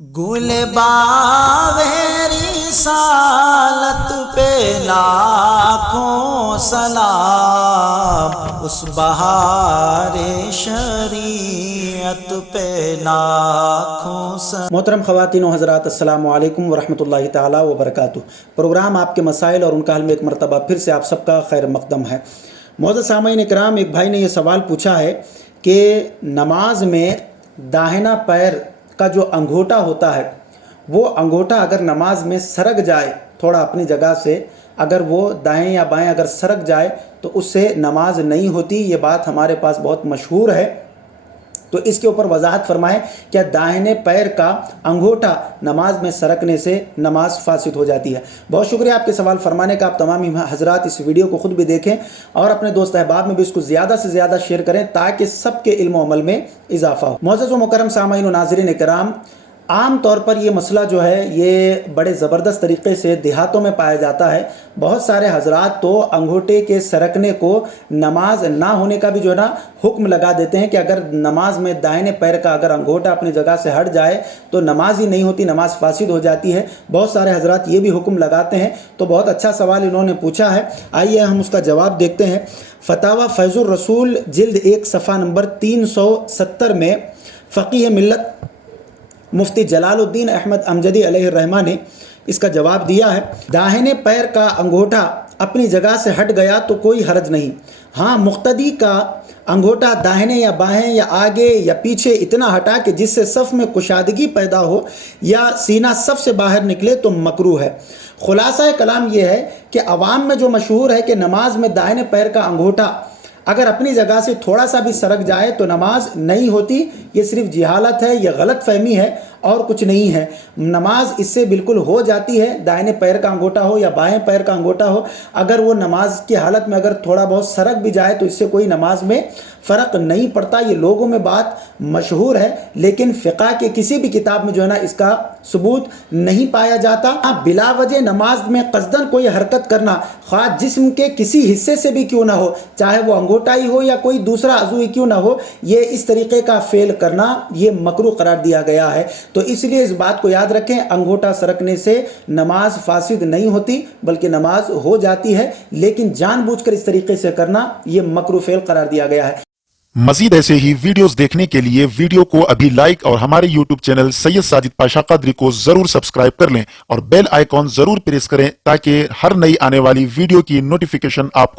گل باغ رسالت پہ لاکھوں سلام، اس بہار شریعت پہ لاکھوں سلام۔ محترم خواتین و حضرات، السلام علیکم ورحمۃ اللہ تعالی وبرکاتہ۔ پروگرام آپ کے مسائل اور ان کا حل میں ایک مرتبہ پھر سے آپ سب کا خیر مقدم ہے۔ معزز سامعین اکرام، ایک بھائی نے یہ سوال پوچھا ہے کہ نماز میں داہنا پیر کا جو انگوٹھا ہوتا ہے، وہ انگوٹھا اگر نماز میں سرک جائے تھوڑا اپنی جگہ سے، اگر وہ دائیں یا بائیں اگر سرک جائے تو اس سے نماز نہیں ہوتی۔ یہ بات ہمارے پاس بہت مشہور ہے، تو اس کے اوپر وضاحت فرمائیں، کیا داہنے پیر کا انگوٹھا نماز میں سرکنے سے نماز فاسد ہو جاتی ہے؟ بہت شکریہ آپ کے سوال فرمانے کا۔ آپ تمام حضرات اس ویڈیو کو خود بھی دیکھیں اور اپنے دوست احباب میں بھی اس کو زیادہ سے زیادہ شیئر کریں تاکہ سب کے علم و عمل میں اضافہ ہو۔ معزز و مکرم سامعین و ناظرین کرام، عام طور پر یہ مسئلہ جو ہے یہ بڑے زبردست طریقے سے دیہاتوں میں پایا جاتا ہے۔ بہت سارے حضرات تو انگوٹھے کے سرکنے کو نماز نہ ہونے کا بھی جو ہے نا حکم لگا دیتے ہیں کہ اگر نماز میں دائیں پیر کا اگر انگوٹھا اپنی جگہ سے ہٹ جائے تو نماز ہی نہیں ہوتی، نماز فاسد ہو جاتی ہے۔ بہت سارے حضرات یہ بھی حکم لگاتے ہیں، تو بہت اچھا سوال انہوں نے پوچھا ہے۔ آئیے ہم اس کا جواب دیکھتے ہیں۔ فتاوی فیض الرسول جلد 1 صفحہ نمبر 370 میں فقیہ ملت مفتی جلال الدین احمد امجدی علیہ الرحمہ نے اس کا جواب دیا ہے۔ داہنے پیر کا انگوٹھا اپنی جگہ سے ہٹ گیا تو کوئی حرج نہیں، ہاں مقتدی کا انگوٹھا داہنے یا بائیں یا آگے یا پیچھے اتنا ہٹا کہ جس سے صف میں کشادگی پیدا ہو یا سینہ صف سے باہر نکلے تو مکروہ ہے۔ خلاصہ کلام یہ ہے کہ عوام میں جو مشہور ہے کہ نماز میں دائیں پیر کا انگوٹھا اگر اپنی جگہ سے تھوڑا سا بھی سرک جائے تو نماز نہیں ہوتی، یہ صرف جہالت ہے، یہ غلط فہمی ہے اور کچھ نہیں ہے۔ نماز اس سے بالکل ہو جاتی ہے، دائیں پیر کا انگوٹھا ہو یا بائیں پیر کا انگوٹھا ہو، اگر وہ نماز کی حالت میں اگر تھوڑا بہت سرک بھی جائے تو اس سے کوئی نماز میں فرق نہیں پڑتا۔ یہ لوگوں میں بات مشہور ہے لیکن فقہ کے کسی بھی کتاب میں جو ہے نا اس کا ثبوت نہیں پایا جاتا۔ بلا وجہ نماز میں قصدن کوئی حرکت کرنا، خواہ جسم کے کسی حصے سے بھی کیوں نہ ہو، چاہے وہ انگوٹھا ہی ہو یا کوئی دوسرا عضو ہی کیوں نہ ہو، یہ اس طریقے کا فعل کرنا یہ مکروہ قرار دیا گیا ہے۔ تو اس لیے اس بات کو یاد رکھیں، انگوٹھا سرکنے سے نماز فاسد نہیں ہوتی بلکہ نماز ہو جاتی ہے، لیکن جان بوجھ کر اس طریقے سے کرنا یہ مکروہ فعل قرار دیا گیا ہے۔ مزید ایسے ہی ویڈیوز دیکھنے کے لیے ویڈیو کو ابھی لائک اور ہمارے یوٹیوب چینل سید ساجد پاشا قادری کو ضرور سبسکرائب کر لیں اور بیل آئیکن ضرور پریس کریں تاکہ ہر نئی آنے والی ویڈیو کی نوٹیفیکیشن آپ کو